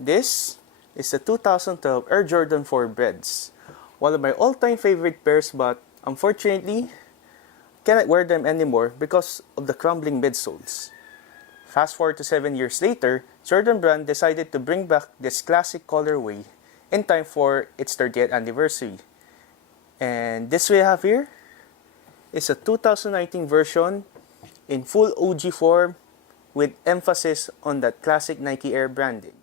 This is the 2012 Air Jordan 4 Breds. One of my all-time favorite pairs, but unfortunately, cannot wear them anymore because of the crumbling midsoles. Fast forward to 7 years later, Jordan Brand decided to bring back this classic colorway in time for its 30th anniversary. And this we have here is a 2019 version in full OG form with emphasis on that classic Nike Air branding.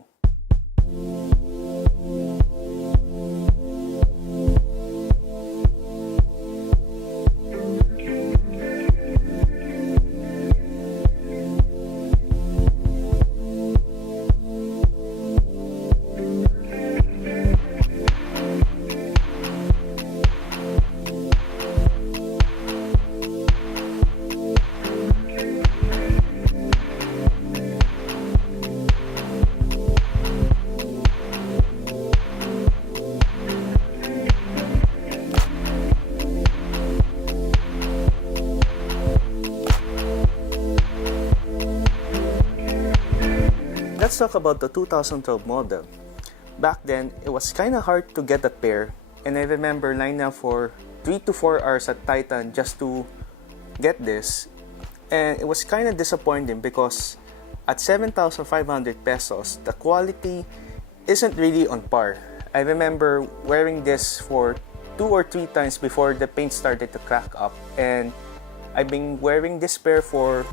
Let's talk about the 2012 model. Back then, it was kinda hard to get a pair, and I remember lining up for 3 to 4 hours at Titan just to get this. And it was kinda disappointing because at 7,500 pesos, the quality isn't really on par. I remember wearing this for 2 or 3 times before the paint started to crack up, and I've been wearing this pair for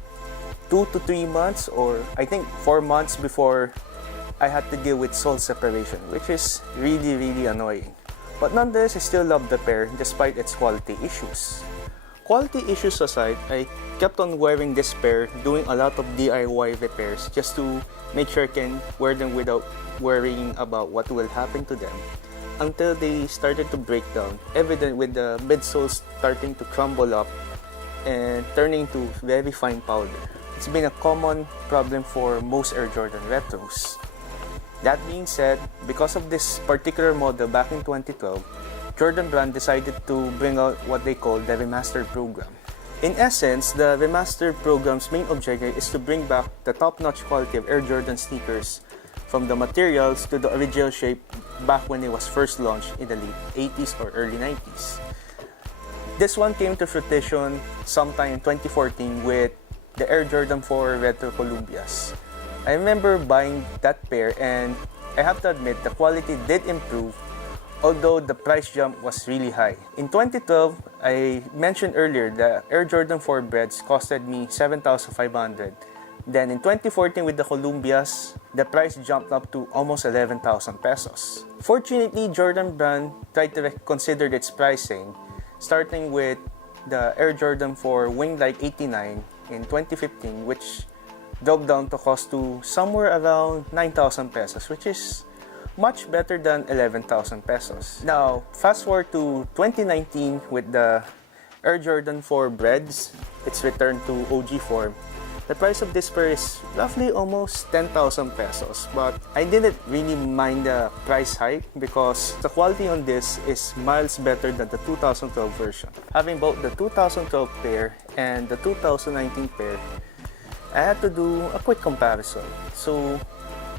2 to 3 months, or I think 4 months before I had to deal with sole separation, which is really annoying. But nonetheless, I still love the pair despite its quality issues. Quality issues aside, I kept on wearing this pair, doing a lot of DIY repairs just to make sure I can wear them without worrying about what will happen to them, until they started to break down, evident with the midsoles starting to crumble up and turning to very fine powder. It's been a common problem for most Air Jordan retros. That being said, because of this particular model back in 2012, Jordan Brand decided to bring out what they call the Remastered Program. In essence, the Remastered Program's main objective is to bring back the top-notch quality of Air Jordan sneakers from the materials to the original shape back when it was first launched in the late 80s or early 90s. This one came to fruition sometime in 2014 with the Air Jordan 4 Retro Columbias. I remember buying that pair, and I have to admit the quality did improve, although the price jump was really high. In 2012, I mentioned earlier the Air Jordan 4 Breds costed me 7,500. Then in 2014 with the Columbias, the price jumped up to almost 11,000 pesos. Fortunately, Jordan Brand tried to reconsider its pricing, starting with the Air Jordan 4 Winglets 89 in 2015, which dropped down to cost to somewhere around 9,000 pesos, which is much better than 11,000 pesos. Now, fast forward to 2019 with the Air Jordan 4 Breds, its return to OG form. The price of this pair is roughly almost 10,000 pesos, but I didn't really mind the price hike because the quality on this is miles better than the 2012 version. Having bought the 2012 pair and the 2019 pair, I had to do a quick comparison. So,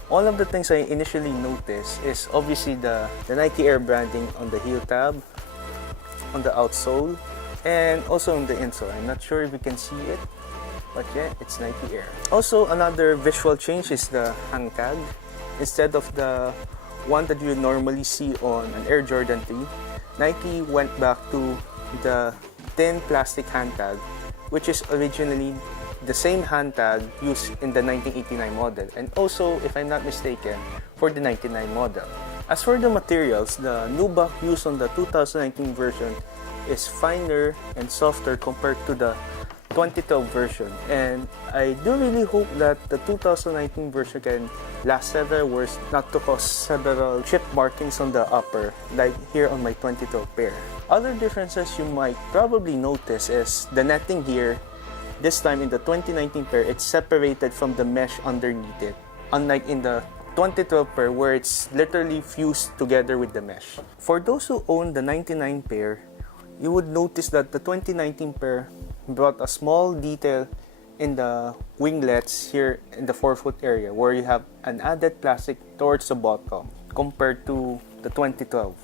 all of the things I initially noticed is obviously the Nike Air branding on the heel tab, on the outsole, and also on the insole. I'm not sure if you can see it, but yeah, it's Nike Air. Also, another visual change is the hang tag. Instead of the one that you normally see on an Air Jordan 3, Nike went back to the thin plastic hand tag, which is originally the same hand tag used in the 1989 model, and also, if I'm not mistaken, for the 99 model. As for the materials, the nubuck used on the 2019 version is finer and softer compared to the 2012 version, and I do really hope that the 2019 version can last several wears, not to cause several chip markings on the upper, like here on my 2012 pair. Other differences you might probably notice is the netting here. This time in the 2019 pair, it's separated from the mesh underneath it, unlike in the 2012 pair where it's literally fused together with the mesh. For those who own the 99 pair, you would notice that the 2019 pair brought a small detail in the winglets here in the forefoot area, where you have an added plastic towards the bottom compared to the 2012.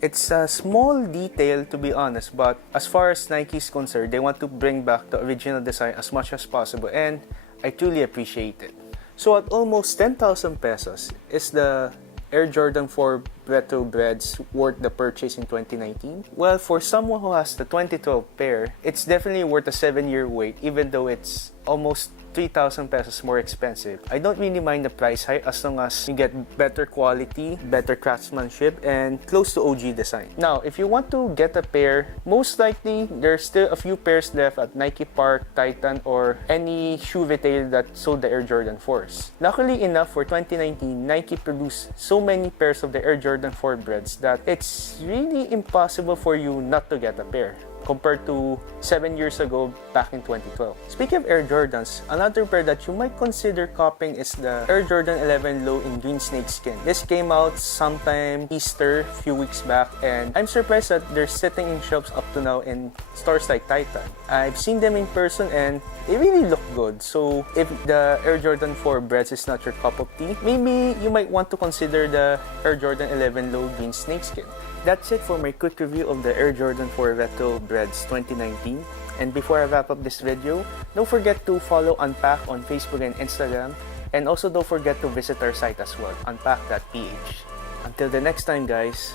It's a small detail, to be honest, but as far as Nike is concerned, they want to bring back the original design as much as possible, and I truly appreciate it. So at almost 10,000 pesos, is the Air Jordan 4 Retro Breds worth the purchase in 2019? Well, for someone who has the 2012 pair, it's definitely worth a 7-year wait, even though it's almost 3,000 pesos more expensive. I don't really mind the price hike as long as you get better quality, better craftsmanship, and close to OG design. Now, if you want to get a pair, most likely there's still a few pairs left at Nike Park, Titan, or any shoe retailer that sold the Air Jordan 4s. Luckily enough, for 2019, Nike produced so many pairs of the Air Jordan 4 Breds that it's really impossible for you not to get a pair, compared to 7 years ago back in 2012. Speaking of Air Jordans, another pair that you might consider copying is the Air Jordan 11 Low in green snakeskin. This came out sometime Easter a few weeks back, and I'm surprised that they're sitting in shops up to now in stores like Titan. I've seen them in person and they really look good. So if the Air Jordan 4 Breds is not your cup of tea, maybe you might want to consider the Air Jordan 11 Low green snakeskin. That's it for my quick review of the Air Jordan 4 Retro Breds 2019. And before I wrap up this video, don't forget to follow Unpacked on Facebook and Instagram. And also don't forget to visit our site as well, unpacked.ph. Until the next time, guys.